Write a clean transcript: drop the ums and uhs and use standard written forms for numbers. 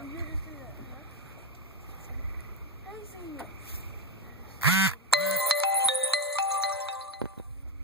Are you just in the, huh? I didn't say no.